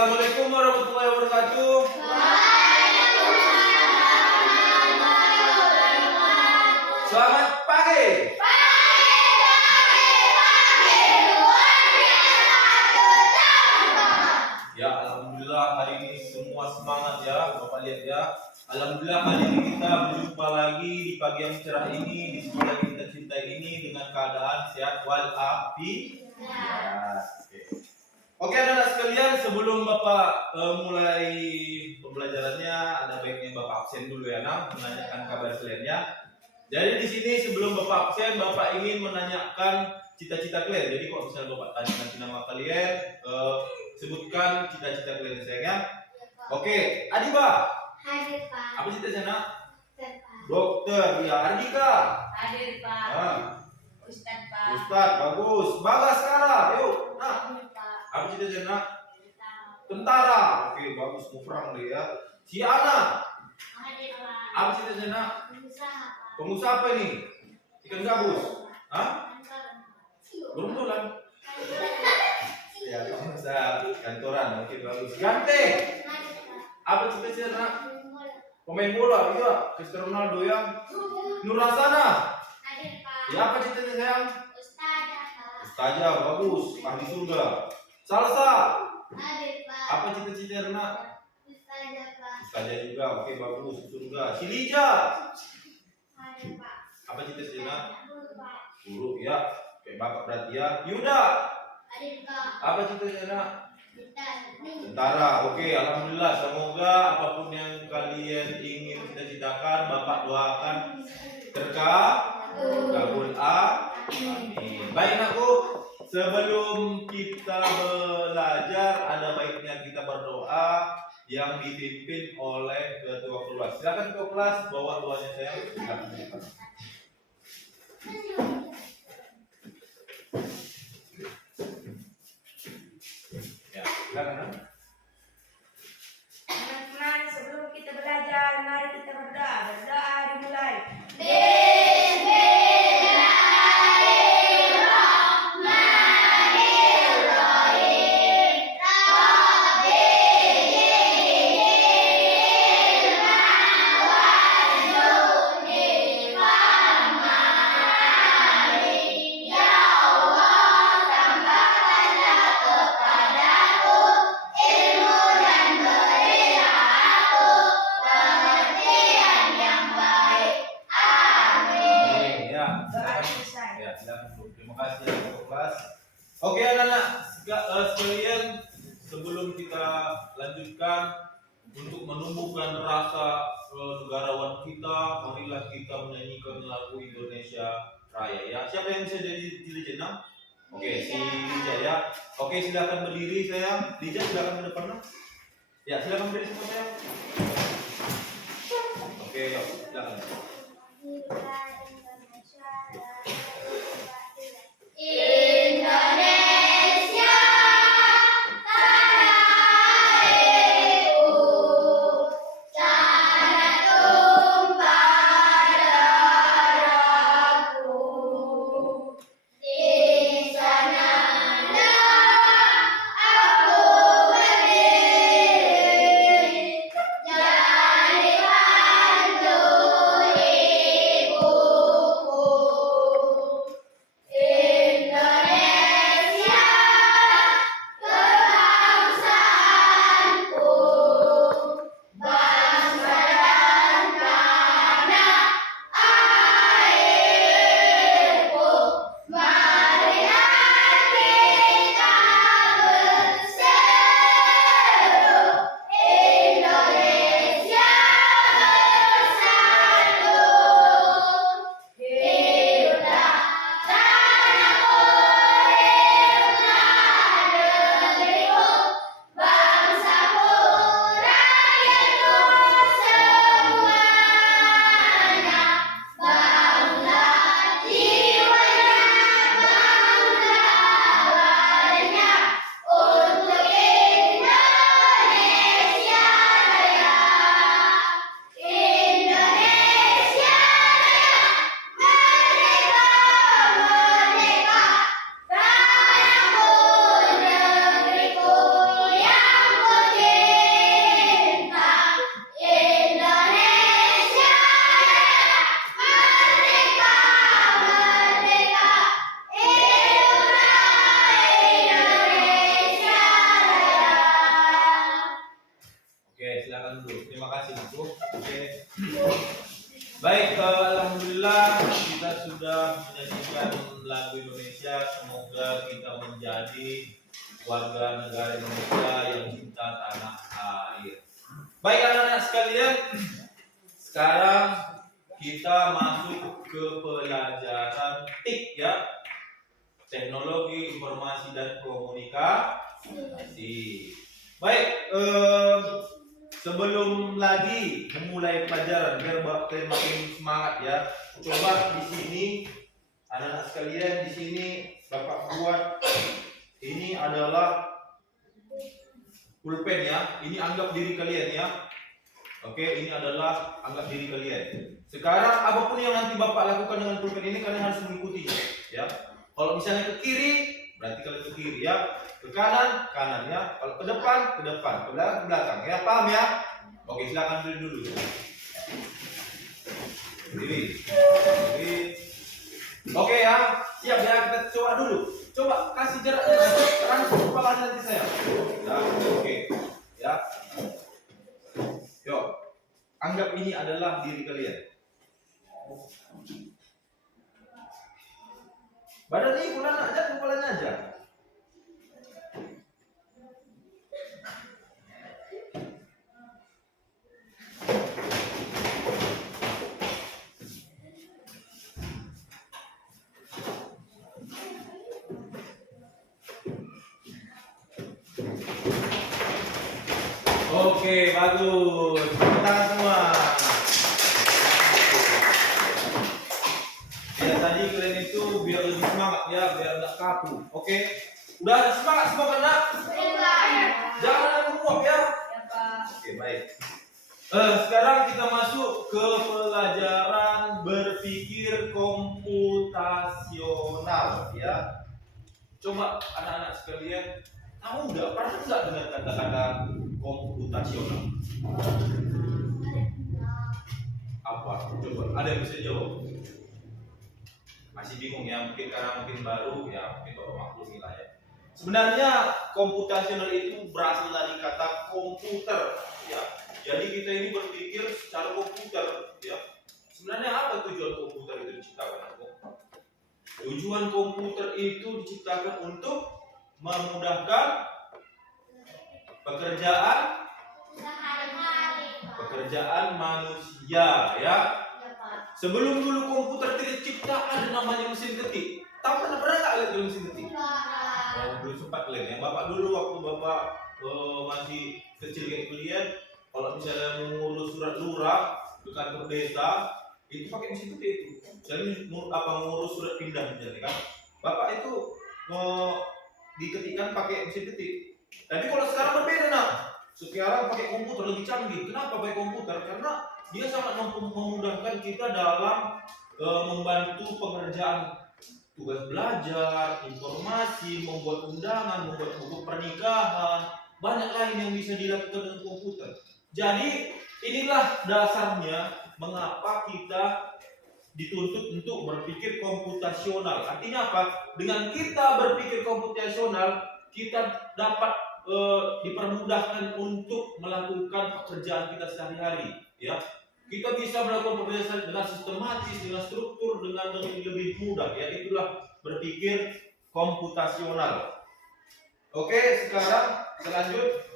Assalamualaikum warahmatullahi wabarakatuh. Selamat pagi. Ya, alhamdulillah hari ini semua semangat ya, Bapak lihat ya. Alhamdulillah hari ini kita berjumpa lagi di pagi yang cerah ini di sekolah yang kita cintai ini dengan keadaan sehat walafiat. Oke anak-anak sekalian, sebelum Bapak mulai pembelajarannya, ada baiknya Bapak absen dulu ya, menanyakan kabar kalian. Jadi di sini sebelum Bapak absen, Bapak ingin menanyakan cita-cita kalian. Jadi kalau misalnya Bapak tanya nanti nama kalian, sebutkan cita-cita kalian sayang. Oke, Adiba. Hadir Pak. Apa cita-cita? Dokter Pak. Dokter. Ya, Ardika. Hadir Pak. Ustadz Pak. Ustadz, bagus. Bagaskara, yuk. Nah, Hadir Pak. apa cita-cita? Tentara. Oke, bagus. Mau perang deh ya. Si Ana. Hadir Pak. Apa cita-cita? Pengusaha Pak. Pengusaha apa ini? Ikan gabus. Hah? Beruntulan. Ya, pengusaha kantoran. Oke, bagus. Gante. Hadir Pak. Apa cita-cita? Pemain bola. Iya, Cristiano Ronaldo ya. Nurasana. Hadir Pak. Ya, apa cita-cita sayang? Ustazah Pak. Ustazah, bagus. Ahli surga. Salsa. Hadir Pak. Apa cita-cita nak? Ustazah Pak. Ustazah juga. Oke, bagus. Surga. Silija. Hadir Pak. Apa cita-cita? Guru Pak. Guru ya. Kayak bapak berarti ya. Yuda. Hadir Pak. Apa cita-cita? Kita Tentara. Oke, alhamdulillah. Semoga apapun yang kalian ingin cita-citakan, Bapak doakan terkabul. Amin. Baik aku, sebelum kita belajar, ada baiknya kita berdoa yang dipimpin oleh ketua kelas. Silakan ketua kelas bawa doanya saya. Silakan. Ya, silakan. Teman-teman, sebelum kita belajar, mari kita berdoa. Berdoa dimulai. Amin. Ya, Doa silakan. selesai. Ya, silakan Bu. Terima kasih ya ketua kelas. Oke anak-anak sekalian, sebelum kita lanjutkan untuk menumbuhkan rasa negarawan kita, marilah kita menyanyikan lagu Indonesia Raya ya. Siapa yang bisa jadi Lija? Oke, si Lija ya. Oke, silakan berdiri sayang. Lija silakan ke depan. Ya, silakan berdiri semua sayang. Oke, yuk, silakan. Indonesia tanah airku, tanah tumpah darahku. Di sanalah aku berdiri, jadi hantu ibu. dulu. Terima kasih Bu. Oke. Baik, alhamdulillah kita sudah menyanyikan lagu Indonesia. Semoga kita menjadi warga negara Indonesia yang cinta tanah air. Baik anak-anak sekalian, sekarang kita masuk ke pelajaran TIK ya. Teknologi Informasi dan Komunikasi. Baik, sebelum lagi memulai pelajaran biar kalian makin semangat ya. Coba di sini anak-anak sekalian, di sini Bapak buat ini adalah pulpen ya. Ini anggap diri kalian ya. Oke, ini adalah anggap diri kalian. Sekarang apapun yang nanti Bapak lakukan dengan pulpen ini kalian harus mengikutinya ya. Kalau misalnya ke kiri, berarti kalian ke kiri ya. Ke kanan, kanan ya. Kalau ke depan, ke depan. Ke belakang, ke belakang. Ya, paham ya? Oke, silakan dulu. Diri. Oke ya, siap ya. Kita coba dulu. Coba kasih jaraknya. Rangkum kepala nanti saya. Ya, oke. Ya. Yuk. Anggap ini adalah diri kalian. Badan ini bulan aja, kepalanya aja. Oke, bagus. Tepuk tangan semua. Ya, tadi kalian itu biar lebih semangat ya, biar nggak kaku. Oke, udah ada semangat semua kan nak? Jangan ada menguap ya. Ya Pak. Oke, baik. Sekarang kita masuk ke pelajaran berpikir komputasional ya. Coba anak-anak sekalian, tahu nggak, pernah nggak dengar kata-kata komputasional? Apa? Coba, ada yang bisa jawab? Masih bingung ya, mungkin karena mungkin baru ya, mungkin baru maklumi lah ya. Sebenarnya komputasional itu berasal dari kata komputer ya. Jadi kita ini berpikir secara komputer ya. Sebenarnya apa tujuan komputer itu diciptakan? Tujuan komputer itu diciptakan untuk memudahkan pekerjaan manusia ya. Sebelum dulu komputer tidak dicipta ada namanya mesin ketik. Tahu pernah nggak lihat mesin ketik? Belum sempat lihat ya. Bapak dulu waktu Bapak masih kecil kayak kalian, kalau misalnya mengurus surat lurah ke kantor desa, itu pakai mesin ketik itu. Jadi mengurus surat pindah misalnya kan. Bapak itu diketikkan pakai mesin ketik. Tapi kalau sekarang berbeda nak. Sekarang pakai komputer lebih canggih. Kenapa pakai komputer? Karena dia sangat memudahkan kita dalam membantu pengerjaan tugas belajar, informasi, membuat undangan, membuat buku pernikahan, banyak lain yang bisa dilakukan dengan komputer. Jadi inilah dasarnya mengapa kita dituntut untuk berpikir komputasional. Artinya apa? Dengan kita berpikir komputasional, kita dapat dipermudahkan untuk melakukan pekerjaan kita sehari-hari. Ya, kita bisa melakukan pekerjaan dengan sistematis, dengan struktur, dengan lebih mudah. Ya, itulah berpikir komputasional. Oke, sekarang selanjut.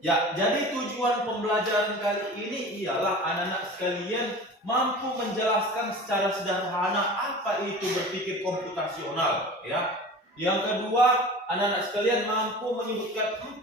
Ya, jadi tujuan pembelajaran kali ini ialah anak-anak sekalian mampu menjelaskan secara sederhana apa itu berpikir komputasional. Ya, yang kedua, anak-anak sekalian mampu menyebutkan 4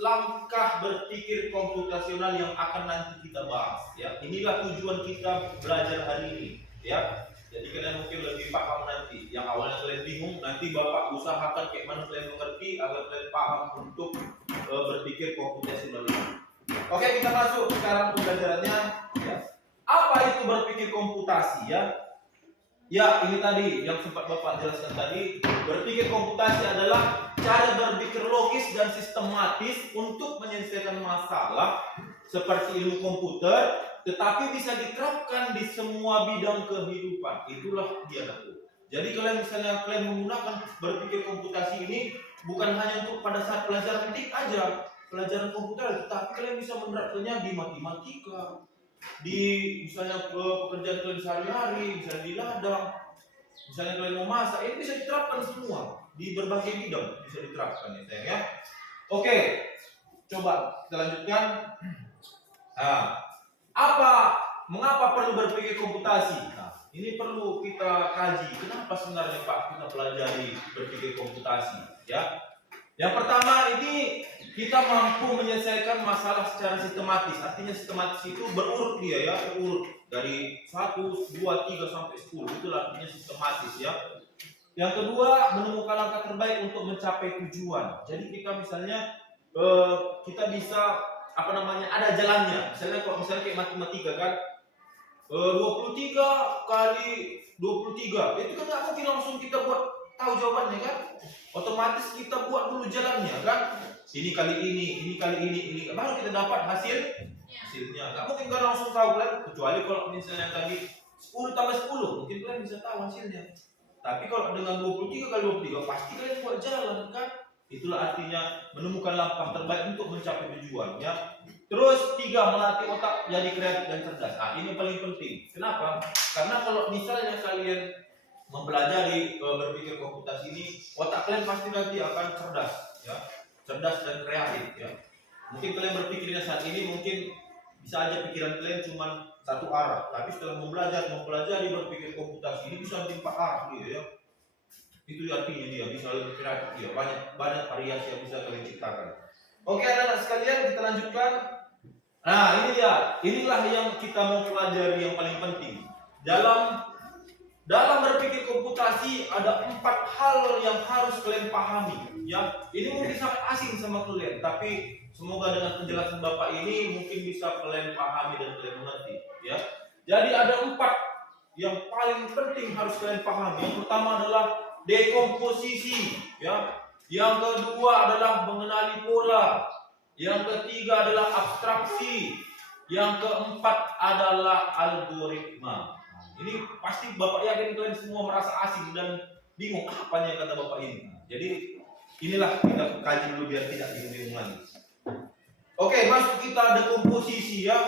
langkah berpikir komputasional yang akan nanti kita bahas. Ya, inilah tujuan kita belajar hari ini. Ya, jadi kalian mungkin lebih paham nanti. Yang awalnya kalian bingung, nanti Bapak usahakan kayak mana kalian mengerti agar kalian paham untuk berpikir komputasional ini. Oke, kita masuk sekarang pembelajarannya. Ya. Apa itu berpikir komputasi ya? Ya, ini tadi yang sempat Bapak jelaskan tadi. Berpikir komputasi adalah cara berpikir logis dan sistematis untuk menyelesaikan masalah seperti ilmu komputer, tetapi bisa diterapkan di semua bidang kehidupan. Itulah dia itu. Jadi kalian misalnya kalian menggunakan berpikir komputasi ini bukan hanya untuk pada saat pelajaran TIK aja, pelajaran komputer, tetapi kalian bisa menerapkannya di matematika, di misalnya pekerjaan kalian sehari-hari, misalnya di ladang, misalnya kalian mau masak, ini bisa diterapkan semua di berbagai bidang bisa diterapkan ya sayang ya. Oke, coba kita lanjutkan. Nah, mengapa perlu berpikir komputasi? Nah, ini perlu kita kaji. Kenapa sebenarnya Pak kita pelajari berpikir komputasi? Ya, yang pertama ini kita mampu menyelesaikan masalah secara sistematis. Artinya sistematis itu berurut dia ya, berurut dari 1, 2, 3 sampai 10. Itu artinya sistematis ya. Yang kedua, menemukan langkah terbaik untuk mencapai tujuan. Jadi kita misalnya kita bisa ada jalannya. Misalnya kayak matematika kan, 23 kali 23 itu kan nggak mungkin langsung kita buat tahu jawabannya kan. Otomatis kita buat dulu jalannya kan. Ini kali ini kali ini baru kita dapat hasilnya. Nggak mungkin kan langsung tahu kan, kecuali kalau misalnya tadi 10 tambah 10 mungkin kalian bisa tahu hasilnya. Tapi kalau dengan 23 kali 23 pasti kalian buat jalan kan. Itulah artinya menemukan langkah terbaik untuk mencapai tujuan ya. Terus 3, melatih otak jadi kreatif dan cerdas. Nah, ini paling penting. Kenapa? Karena kalau misalnya kalian mempelajari berpikir komputasi ini, otak kalian pasti nanti akan cerdas ya. Cerdas dan kreatif ya. Mungkin kalian berpikirnya saat ini mungkin bisa aja pikiran kalian cuma satu arah, tapi setelah mempelajari berpikir komputasi ini bisa nanti 4 arah gitu ya. Itu artinya dia bisa lebih kreatif dia, banyak variasi yang bisa kalian ciptakan. Oke anak-anak sekalian, kita lanjutkan. Nah inilah yang kita mau pelajari yang paling penting. Dalam berpikir komputasi ada 4 hal yang harus kalian pahami ya. Ini mungkin sangat asing sama kalian, tapi semoga dengan penjelasan Bapak ini mungkin bisa kalian pahami dan kalian mengerti ya. Jadi ada 4 yang paling penting harus kalian pahami. Yang pertama adalah dekomposisi ya. Yang kedua adalah mengenali pola. Yang ketiga adalah abstraksi. Yang keempat adalah algoritma. Ini pasti Bapak yakin kalian semua merasa asing dan bingung apa yang kata Bapak ini. Jadi inilah kita kaji dulu biar tidak bingung lagi. Oke, masuk kita dekomposisi ya.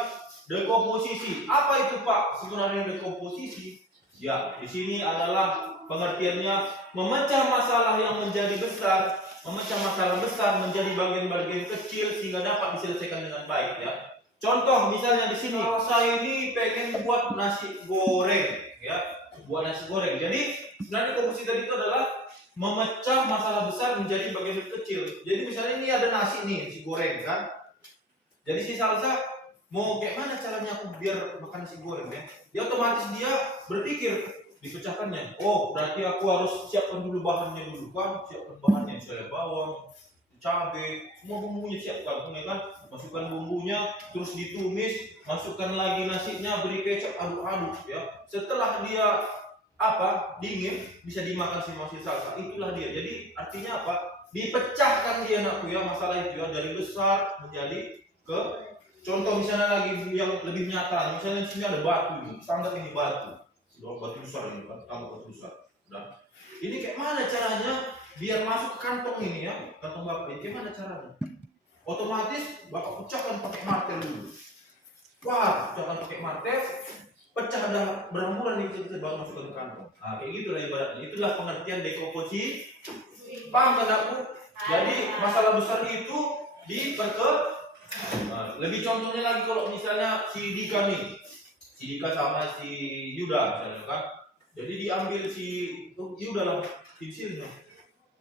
Dekomposisi. Apa itu Pak sebenarnya dekomposisi? Ya, di sini adalah pengertiannya memecah masalah yang menjadi besar, memecah masalah besar menjadi bagian-bagian kecil sehingga dapat diselesaikan dengan baik ya. Contoh misalnya di sini, kalau saya ini pengen buat nasi goreng ya, buat nasi goreng. Jadi sebenarnya komposisi tadi itu adalah memecah masalah besar menjadi bagian kecil. Jadi misalnya ini ada nasi nih, nasi goreng kan. Jadi si Salsa mau kayak mana caranya aku biar makan nasi goreng ya? Dia otomatis dia berpikir dipecahkannya. Oh, berarti aku harus siapkan dulu bahannya dulu kan? Siapkan bahannya misalnya bawang, cabai, semua bumbunya siapkan, kan? Masukkan bumbunya, terus ditumis, masukkan lagi nasinya, beri kecap, aduk-aduk ya. Setelah dia dingin bisa dimakan sama si Salsa. Itulah dia. Jadi artinya apa? Dipecahkan dia anakku ya masalah itu ya, dari besar menjadi ke contoh misalnya lagi yang lebih nyata. Misalnya di sini ada batu ini, standar ini batu. Batu besar ini kan, tambah batu besar. Nah, ini kayak mana caranya biar masuk ke kantong ini ya, kantong Bapak ini kayak mana caranya? Otomatis Bapak pecahkan pakai martel dulu. Wah, pecahkan pakai martel, pecah dah berhamburan itu baru masuk ke kantong. Nah, kayak gitulah ibaratnya. Itulah pengertian dekomposisi. Paham kan aku? Jadi masalah besar itu lebih contohnya lagi kalau misalnya si Dika nih, si Dika sama si Yuda misalnya kan. Jadi diambil si Yuda lah pensilnya,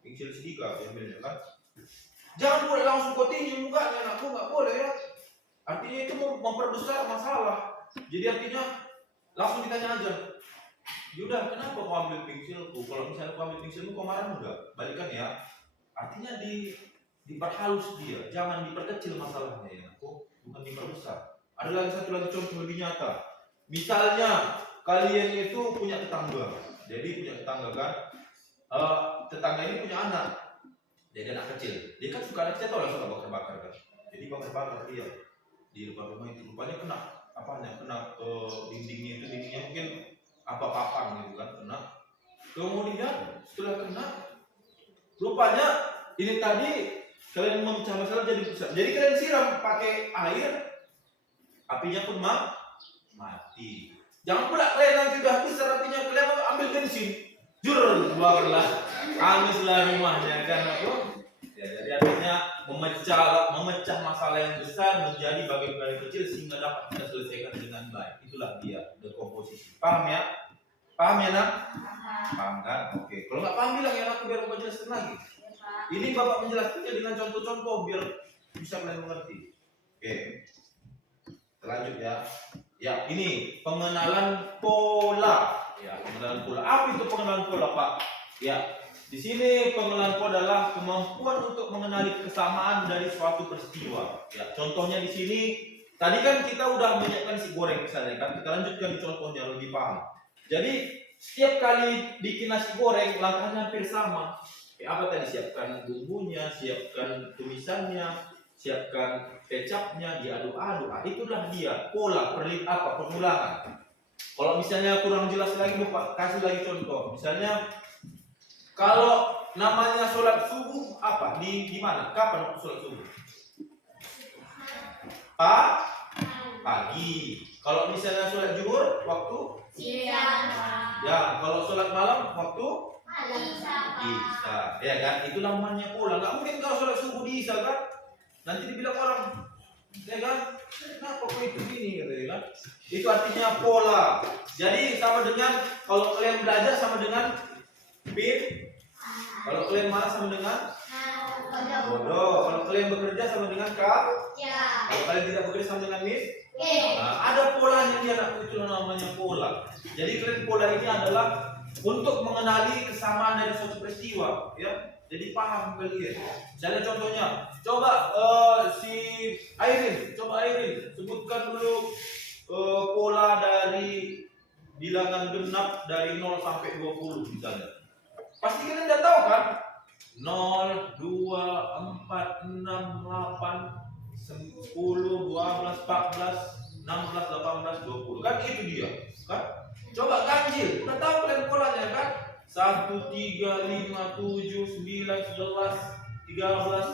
pensil si Dika diambilnya kan. Jangan boleh langsung kau tinggi mukanya, aku nggak boleh ya. Artinya itu memperbesar masalah. Jadi artinya langsung ditanya aja, Yuda kenapa kau ambil pensilku? Kalau misalnya kau ambil pensilmu kau marah enggak? Balikan ya. Artinya diperhalus dia, jangan diperkecil masalahnya ya. Aku bukan diperbesar. Ada satu lagi contoh lebih nyata. Misalnya kalian itu punya tetangga, jadi punya tetangga kan, tetangga ini punya anak, jadi anak kecil. Dia kan suka anak kecil, lah suka bakar-bakar kan. Jadi bakar-bakar dia di depan rumah itu, rupanya kena dindingnya itu, dindingnya mungkin papan gitu kan, kena. Kemudian setelah kena, rupanya ini tadi kalian memecah masalah jadi besar. Jadi kalian siram pakai air, apinya pun mati. Jangan pula kalian nanti udah besar apinya, kalian ambil bensin, jur, keluarlah, habislah rumahnya kan aku. Ya, jadi artinya memecah masalah yang besar menjadi bagian-bagian kecil sehingga dapat kita selesaikan dengan baik. Itulah dia dekomposisi. Paham ya? Paham ya nak? Paham kan? Oke. Kalau nggak paham bilang ya aku biar Bapak jelaskan lagi. Ini Bapak menjelaskannya dengan contoh-contoh biar bisa kalian mengerti. Oke. Lanjut ya. Ya, ini pengenalan pola. Ya, pengenalan pola. Apa itu pengenalan pola, Pak? Ya, di sini pengenalan pola adalah kemampuan untuk mengenali kesamaan dari suatu peristiwa. Ya, contohnya di sini tadi kan kita udah menyiapkan nasi goreng misalnya kan. Kita lanjutkan di contohnya lebih paham. Jadi setiap kali bikin nasi goreng langkahnya hampir sama. Apa tadi? Siapkan bumbunya, siapkan tumisannya, siapkan kecapnya, diaduk-aduk. Itulah dia pola pengulangan. Kalau misalnya kurang jelas lagi, Bapak kasih lagi contoh. Misalnya kalau namanya sholat subuh apa? Di mana? Kapan waktu sholat subuh? Pagi. Kalau misalnya sholat zuhur waktu Siang. ya, kalau sholat malam waktu Isya. Isya. Ya kan? Itu namanya pola. Nggak mungkin kalau sholat subuh di Isya kan? Nanti dibilang orang, ya kan? Kenapa kok itu gini gitu kan? Itu artinya pola. Jadi sama dengan kalau kalian belajar sama dengan pin. Kalau kalian marah sama dengan bodoh. Kalau kalian bekerja sama dengan kak. Ya. Kalau kalian tidak bekerja sama dengan mis. Oke. Nah, ada polanya dia, itu namanya pola. Jadi kalian pola ini adalah untuk mengenali kesamaan dari suatu peristiwa, ya. Jadi paham kalian. Misalnya contohnya, coba si Airin, sebutkan dulu pola dari bilangan genap dari 0 sampai 20 misalnya. Pasti kalian udah tahu kan? 0, 2, 4, 6, 8, 10, 12, 14, 16, 18, 20. Kan itu dia, kan? Coba ganjil, udah tahu kalian polanya kan? 1, 3, 5, 7, 9, 11, 13,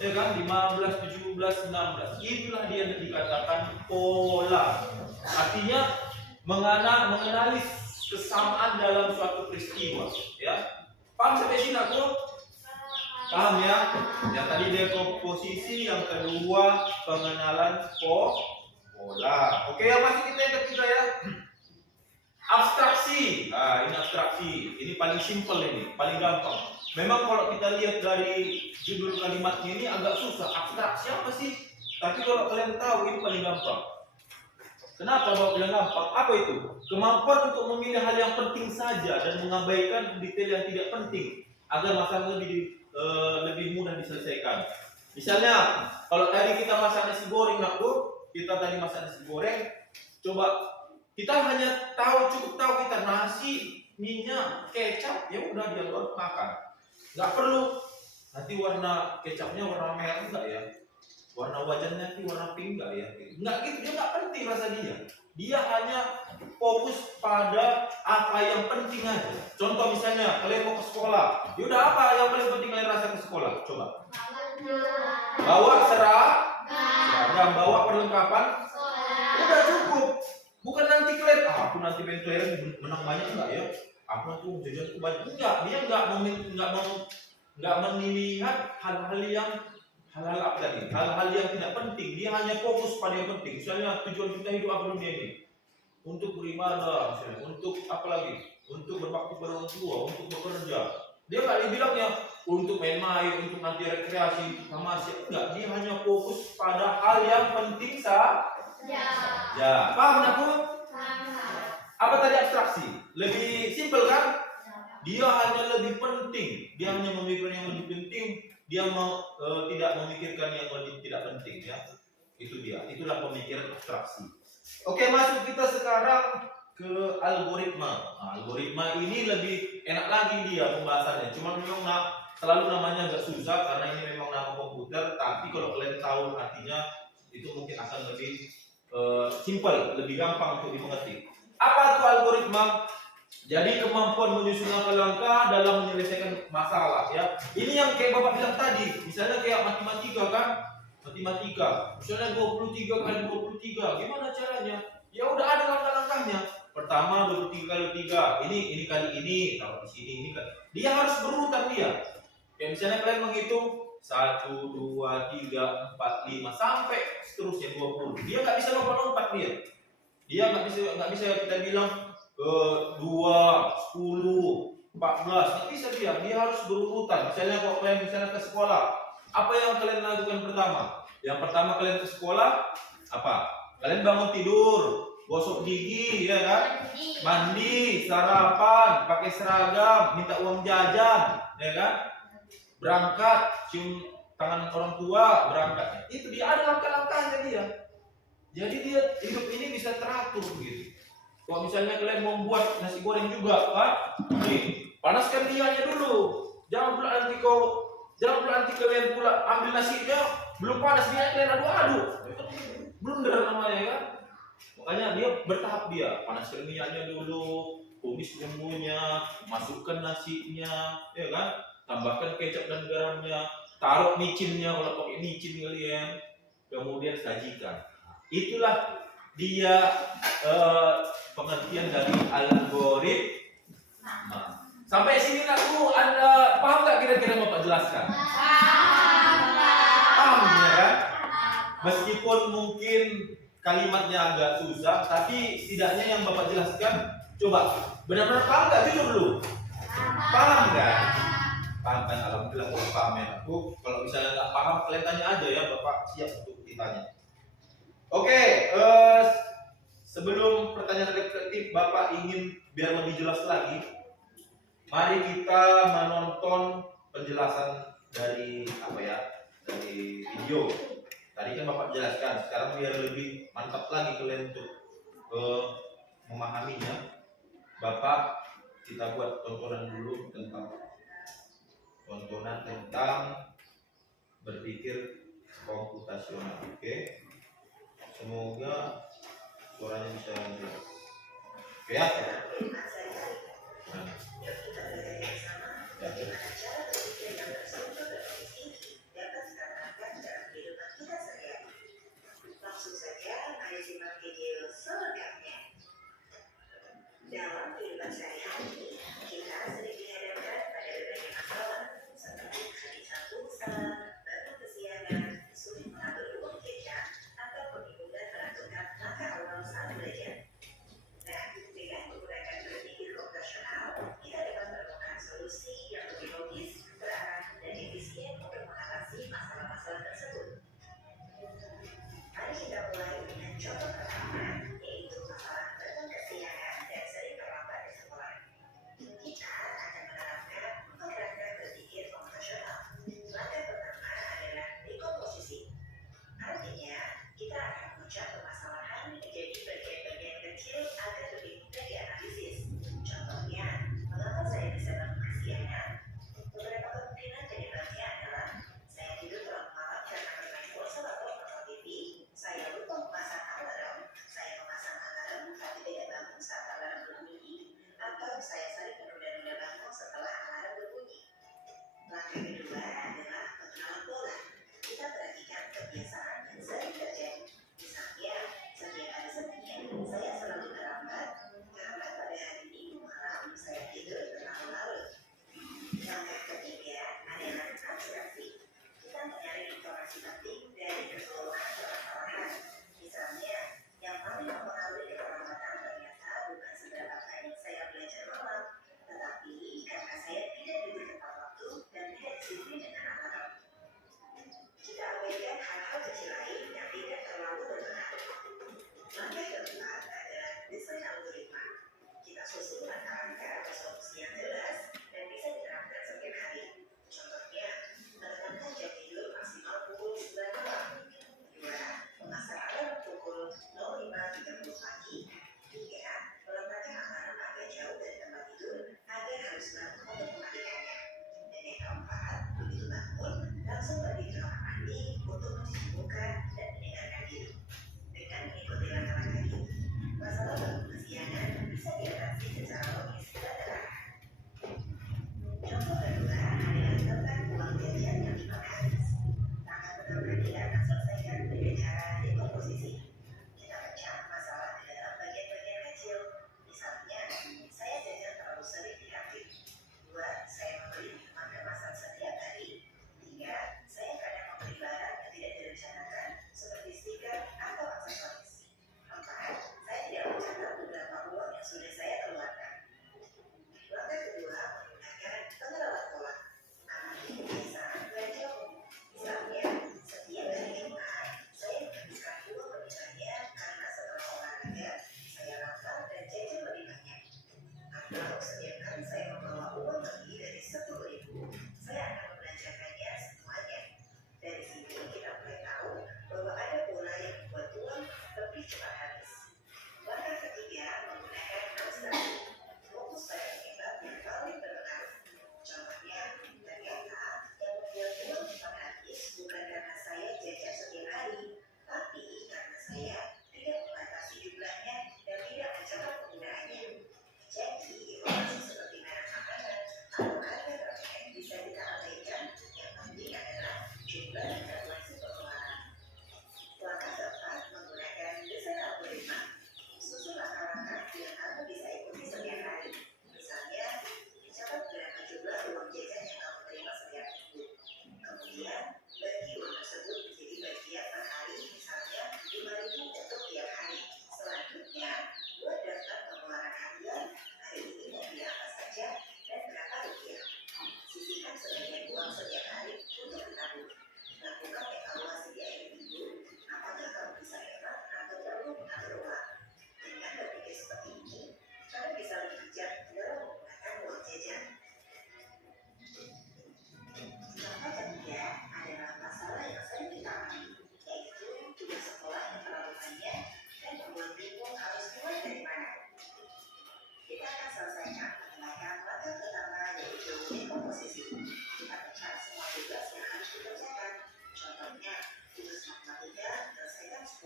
ya kan? 15, 17, 16. Itulah dia yang dikatakan pola. Artinya mengenali kesamaan dalam suatu peristiwa, ya. Paham sampai sini aku? Paham ya? Yang tadi dekomposisi, yang kedua pengenalan pola. Oke, yang masih kita yang ketiga ya. Abstraksi. Nah, ini abstraksi. Ini paling simpel ini, paling gampang. Memang kalau kita lihat dari judul kalimatnya ini agak susah. Abstraksi apa sih? Tapi kalau kalian tahu ini paling gampang. Kenapa Bapak bilang gampang? Apa itu? Kemampuan untuk memilih hal yang penting saja dan mengabaikan detail yang tidak penting agar masalah lebih mudah diselesaikan. Misalnya, kalau tadi kita masak nasi goreng, kita tadi masak nasi goreng, coba kita hanya cukup tahu kita nasi, minyak, kecap, ya udah dia makan. Nggak perlu nanti warna kecapnya warna merah enggak ya? Warna wajannya nanti warna pink enggak ya? Enggak gitu, dia nggak penting rasa dia. Dia hanya fokus pada apa yang penting aja. Contoh misalnya, kalian mau ke sekolah. Yaudah apa yang paling penting kalian rasa ke sekolah? Coba. Bawa seragam, bawa perlengkapan. Udah cukup. Bukan nanti kalian, aku nanti pengen menang banyak enggak ya? Aku nanti jajan banyak. Enggak, dia enggak melihat hal-hal apa tadi? Hal-hal yang tidak penting. Dia hanya fokus pada yang penting. Misalnya tujuan kita hidup apa dunia ini? Untuk beribadah, misalnya. Untuk apa lagi? Untuk berbakti pada orang tua, untuk bekerja. Dia nggak dibilang ya untuk main-main, untuk nanti rekreasi sama siapa. Enggak, dia hanya fokus pada hal yang penting saja. Ya, paham aku? Apa tadi abstraksi? Lebih simpel kan? Dia hanya lebih penting. Dia hanya memikirkan yang lebih penting. Dia tidak memikirkan yang lebih tidak penting ya. Itu dia. Itulah pemikiran abstraksi. Oke, masuk kita sekarang ke algoritma. Nah, algoritma ini lebih enak lagi dia pembahasannya. Cuma memang selalu namanya agak susah karena ini memang nama komputer. Tapi kalau kalian tahu artinya itu mungkin akan lebih simple, lebih gampang untuk dimengerti. Apa itu algoritma? Jadi kemampuan menyusun langkah-langkah dalam menyelesaikan masalah ya. Ini yang kayak Bapak bilang tadi, misalnya kayak matematika kan? Matematika. Misalnya 23 kali 23, gimana caranya? Ya udah ada langkah-langkahnya. Pertama 23 kali 3, ini kali ini, taruh di sini, ini kali. Dia harus berurutan dia. Kayak misalnya kalian menghitung 1, 2, 3, 4, 5 sampai seterusnya 20. Dia nggak bisa lompat-lompat dia. Dia nggak bisa kita bilang 2, 10, 14, nggak bisa dia. Dia harus berurutan. Misalnya kalau kalian misalnya ke sekolah, apa yang kalian lakukan pertama? Yang pertama kalian ke sekolah apa? Kalian bangun tidur, gosok gigi, ya kan? Mandi, sarapan, pakai seragam, minta uang jajan, ya kan? Berangkat, cium tangan orang tua, berangkat. Itu dia ada langkah-langkahnya dia. Jadi dia hidup ini bisa teratur gitu. Kalau misalnya kalian mau buat nasi goreng juga, Pak, nih, panaskan minyaknya dulu. Jangan pula nanti kalian pula ambil nasinya belum panas minyak kalian aduk-aduk. Blunder namanya kan. Makanya dia bertahap dia, panaskan minyaknya dulu, tumis bumbunya, masukkan nasinya, ya kan? Tambahkan kecap dan garamnya, taruh micinnya kalau pakai micin kalian, kemudian sajikan. Itulah dia pengertian dari algoritma. Sampai sini aku Anda paham nggak kira-kira Bapak jelaskan? Paham ya kan? Meskipun mungkin kalimatnya agak susah, tapi setidaknya yang Bapak jelaskan, coba benar-benar paham nggak? Jujur dulu. Paham nggak? Paham kan? Alhamdulillah kalau paham ya. Aku kalau misalnya nggak paham, kalian tanya aja ya, Bapak siap untuk ditanya. Oke, sebelum pertanyaan reflektif Bapak ingin biar lebih jelas lagi, mari kita menonton penjelasan dari dari video. Tadi kan Bapak jelaskan, sekarang biar lebih mantap lagi kalian untuk memahaminya. Bapak kita buat tontonan dulu tentang berpikir komputasional. Oke. Semoga suaranya bisa jelas. Oke ya? Langsung saja, mari simak video selengkapnya. Dalam kehidupan sehari-hari, kita sering dihadapkan pada berbagai masalah seperti kehabisan pulsa, batu kesiangan, sulit mengatur uang jajan, atau kebingungan menentukan langkah awal saat belajar. Nah, dengan menggunakan berpikir komputasional, kita dapat menemukan solusi yang lebih logis, terarah, dan efisien untuk mengatasi masalah-masalah tersebut. Mari kita mulai dengan contoh pertama, yaitu masalah batu kesiangan dan sering terlambat di sekolah. Kita akan menerapkan 4 langkah berpikir komputasional. Langkah pertama adalah dekomposisi. Artinya, kita akan memecah permasalahan menjadi bagian-bagian kecil agar lebih mudah dianalisis. Contohnya, mengapa saya bisa bangun kesiangan? Beberapa kemungkinan penyebabnya adalah saya tidur terlalu malam karena bermain ponsel atau nonton TV, saya lupa memasang alarm, saya memasang alarm tapi tidak bangun saat alarm berbunyi, atau saya sering menunda-nunda bangun setelah alarm berbunyi. Langkah kedua adalah pengenalan pola. Kita perhatikan kebiasaan yang sering terjadi. Misalnya, setiap hari Senin, saya selalu terlambat karena pada hari Minggu malam saya tidur terlalu larut. Langkah ketiga adalah abstraksi. Kita mencari informasi penting dari keseluruhan permasalahan. Misalnya, yang paling mempengaruhi keterlambatan ternyata bukan seberapa banyak saya belajar malam, tetapi karena saya tidak diberi tepat waktu dan tidak disiplin dengan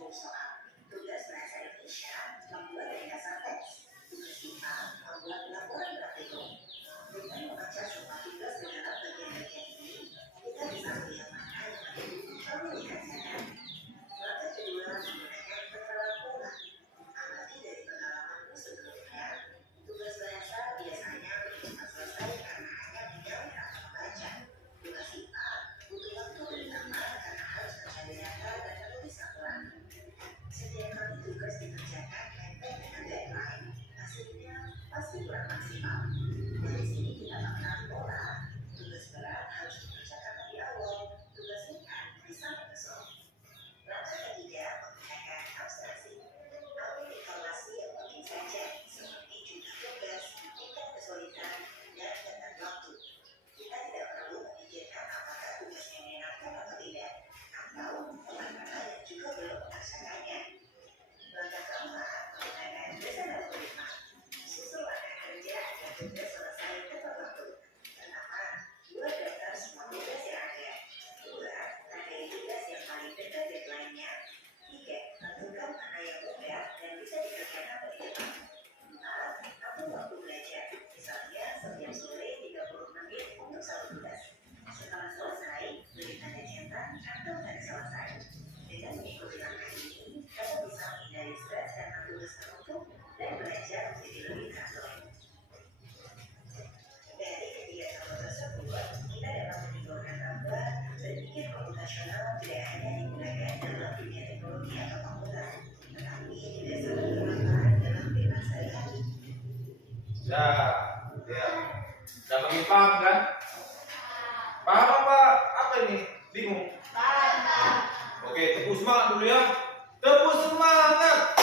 Full soal. Tugas bahasa Indonesia membuat ringkasan teks. Tugas IPA membuat laporan praktikum. Dengan membaca semua tugas di dalam bagian-bagian ini, kita bisa melihat mana yang lebih perlu dikerjakan. Langkah kedua menggunakan penerapan pola. Amati dari pengalamanmu sebelumnya, tugas bahasa biasanya lebih cepat selesai karena hanya tinggal kata membaca. Tugas IPA butuh waktu lebih lama karena harus mencari data dan menulis laporan. Setiap kali tugas dikerjakan mepet dengan deadline, hasilnya pasti kurang maksimal. Dari sini kita mengenal pola. Tugas berat harus dikerjakan lebih awal, tugas ringan bisa menyusul. Langkah ketiga menggunakan abstraksi. Ambil informasi yang penting saja, seperti jumlah tugas, tingkat kesulitan, dan tenggat waktu. Kita tidak perlu memikirkan apakah tugasnya menyenangkan atau tidak, atau teman mana yang juga belum merasakannya. Langkah keempat menggunakan desain algoritma. Susun langkah kerja agar tugas selesai tepat waktu. Pertama, buat daftar semua tugas yang ada. Dua, tandai tugas yang paling dekat deadline-nya. Tiga, tentukan mana yang mudah dan bisa dikerjakan lebih cepat. Empat, atur waktu belajar. Misalnya, setiap sore 30 menit untuk satu tugas. Setelah selesai, beri tanda cetak atau tanda selesai. Dengan mengikuti langkah ini, kamu bisa menghindari stres karena tugas menumpuk dan belajar menjadi lebih teratur. Dari ketiga contoh tersebut, kita dapat menyimpulkan bahwa berpikir komputasional tidak hanya digunakan dalam dunia teknologi atau komputer, tetapi juga sangat bermanfaat dalam kehidupan sehari-hari. Ya. Udah makin paham kan? Paham apa ini? Bingung? Oke, tepuk semangat dulu ya. Tepuk semangat.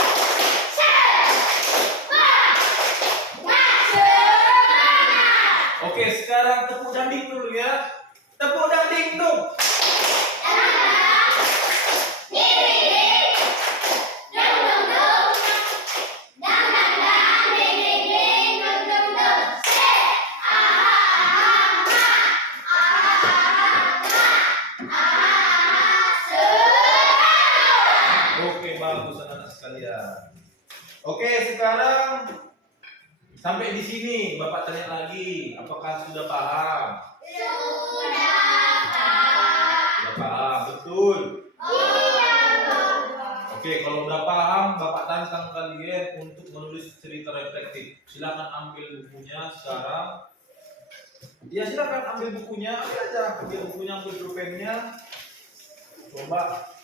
Oke, sekarang tepuk danding dulu ya. Tepuk danding dong. Oke, bagus anak-anak sekalian. Oke, sekarang sampai di sini Bapak tanya lagi, apakah sudah paham? Sudah paham, betul. Oke, kalau udah paham, Bapak tantang kalian untuk menulis cerita reflektif. Silakan ambil bukunya sekarang. Ya, silakan ambil bukunya, ambil bukunya, ambil pulpennya. Coba.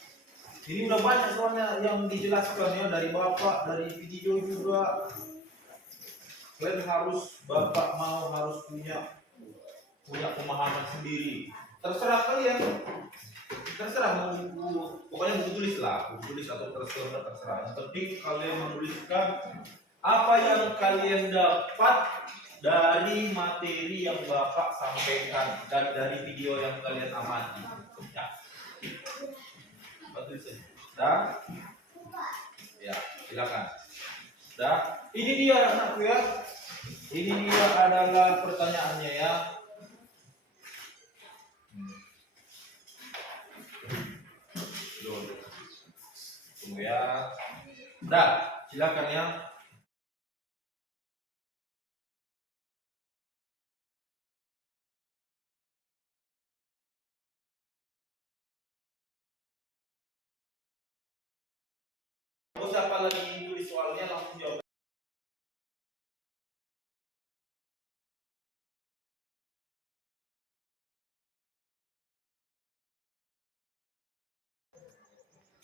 Ini udah banyak soalnya yang dijelaskan ya dari Bapak, dari video juga. Kalian harus punya pemahaman sendiri. Terserah kalian. Terserah mau buku, pokoknya buku tulis lah, buku tulis atau terserah. Yang penting kalian menuliskan apa yang kalian dapat dari materi yang Bapak sampaikan dan dari video yang kalian amati. Ya. Betul sih. Dah? Ya, silakan. Dah? Ini dia anakku ya. Ini dia adalah pertanyaannya ya. Tunggu ya. Dah, silakan ya. Siapa lagi tulis soalnya langsung jawab.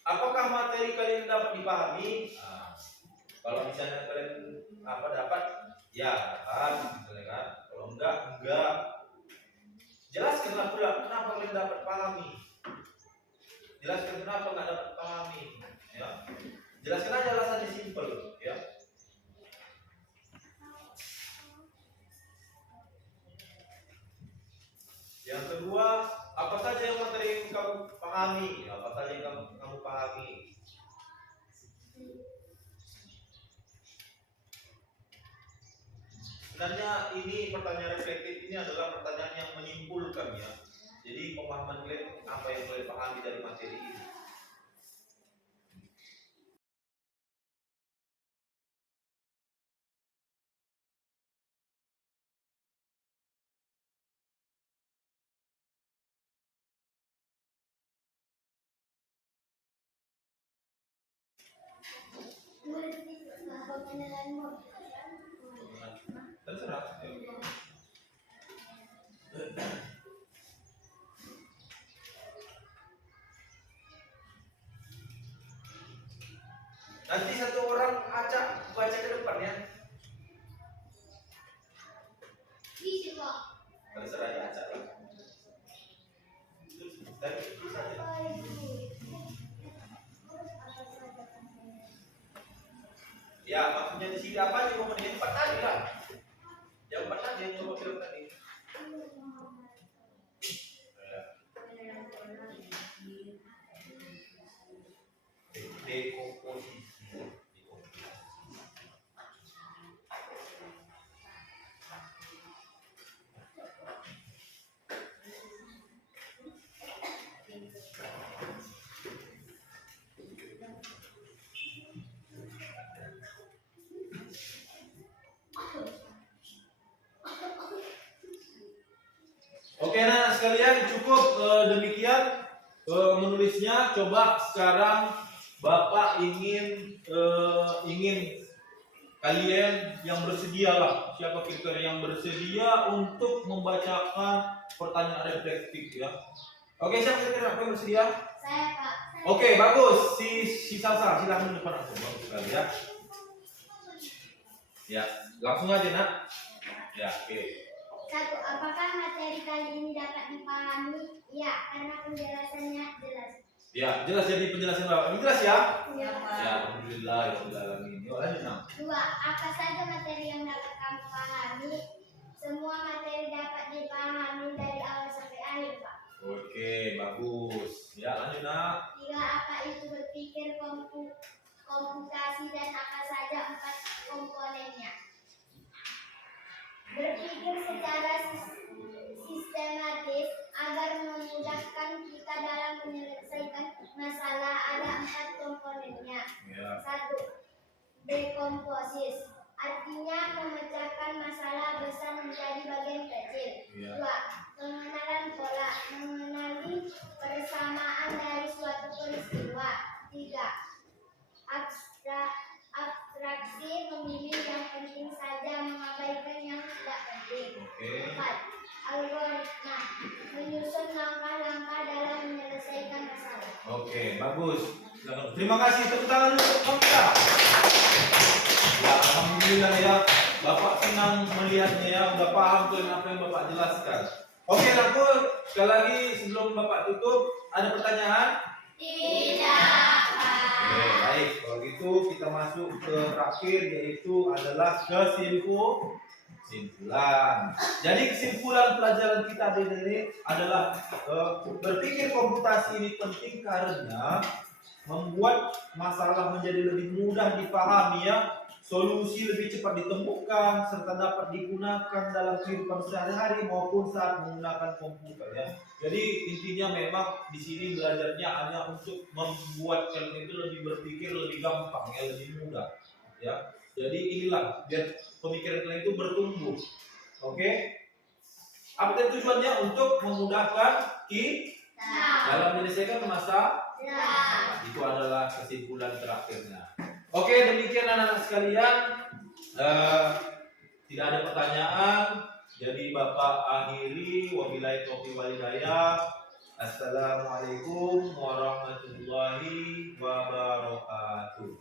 Apakah materi kalian dapat dipahami? Nah, kalau misalnya kalian dapat, ya kan, misalnya kan. Kalau enggak. Jelaskanlah kenapa kalian dapat pahami. Jelaskan kenapa nggak dapat pahami. Ya. Jelaskan aja alasannya simpel, ya. Yang kedua, apa saja yang materi yang kamu pahami? Apa saja yang kamu pahami? Sebenarnya ini pertanyaan reflektif ini adalah pertanyaan yang menyimpulkan ya. Jadi pemahaman kalian apa yang kalian pahami dari materi ini. Terserah. Nanti satu orang acak baca ke depan ya. Bisa kok. Terserah ya acak. Tapi itu saja. Ya, maksudnya di sini apa aja mau yang 4 tadi lah. Yang 4 tadi yang coba film tadi. Ya. Dekomposisi. Oke, nah sekalian cukup demikian menulisnya. Coba sekarang Bapak ingin kalian yang bersedia lah, siapa kita yang bersedia untuk membacakan pertanyaan reflektif ya. Oke, siapa kira-kira yang bersedia? Saya Pak. Oke, bagus. Si Salsa silahkan depan aku. Bagus sekali ya. Ya, langsung aja nak. Ya, oke. 1. Apakah materi kali ini dapat dipahami? Ya, karena penjelasannya jelas. Ya, jelas jadi penjelasan Bapak. Ini jelas ya? Ya. Ya, alhamdulillah ya rabbil alamin. Yuk lanjut nak. 2. Apa saja materi yang dapat kamu pahami? Semua materi dapat dipahami dari awal sampai akhir, Pak. Oke, bagus. Ya, lanjut nak. 3. Apa itu berpikir komputasi dan apa saja 4 komponennya? Berpikir secara sistematis agar memudahkan kita dalam menyelesaikan masalah ada 4 komponennya. Ya. 1. Dekomposis, artinya memecahkan masalah besar menjadi bagian kecil. Ya. 2. Pengenalan pola, mengenali persamaan dari suatu peristiwa. 3. Abstraksi, memilih yang penting saja, mengabaikan yang tidak penting. Oke. 4. Algoritma, menyusun langkah-langkah dalam menyelesaikan masalah. Oke, bagus. Terima kasih, tepuk tangan untuk kita. Ya, alhamdulillah ya. Bapak senang melihatnya ya, udah paham tuh apa yang Bapak jelaskan. Oke, aku sekali lagi sebelum Bapak tutup, ada pertanyaan? Tidak. Oke, baik. Kalau gitu kita masuk ke terakhir, yaitu adalah kesimpulan. Jadi kesimpulan pelajaran kita hari ini adalah berpikir komputasi ini penting karena membuat masalah menjadi lebih mudah dipahami ya, solusi lebih cepat ditemukan serta dapat digunakan dalam kehidupan sehari-hari maupun saat menggunakan komputer ya. Jadi intinya memang di sini belajarnya hanya untuk membuat kalian itu lebih berpikir lebih gampang ya, lebih mudah ya. Jadi inilah biar pemikiran kalian itu bertumbuh. Oke? Apa tujuannya? Untuk memudahkan kita dalam menyelesaikan masalah. Itu adalah kesimpulan terakhirnya. Oke, demikian anak-anak sekalian. Tidak ada pertanyaan. Jadi Bapak akhiri. Wabillahi taufiq wal hidayah. Assalamualaikum warahmatullahi wabarakatuh.